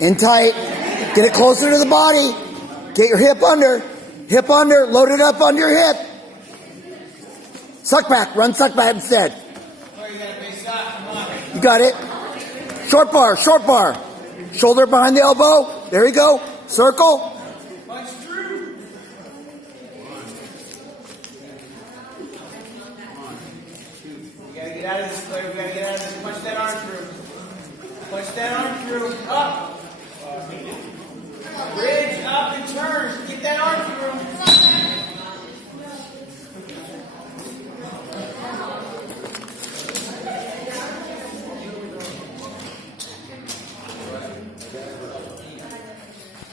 In tight. Get it closer to the body. Get your hip under. Hip under. Load it up under your hip. Suck back. Run suck back instead. You got it. Short bar. Short bar. Shoulder behind the elbow. There you go. Circle. Punch through. You gotta get out of this, Claire. We gotta get out of this. Punch that arm through. Punch that arm through. Up.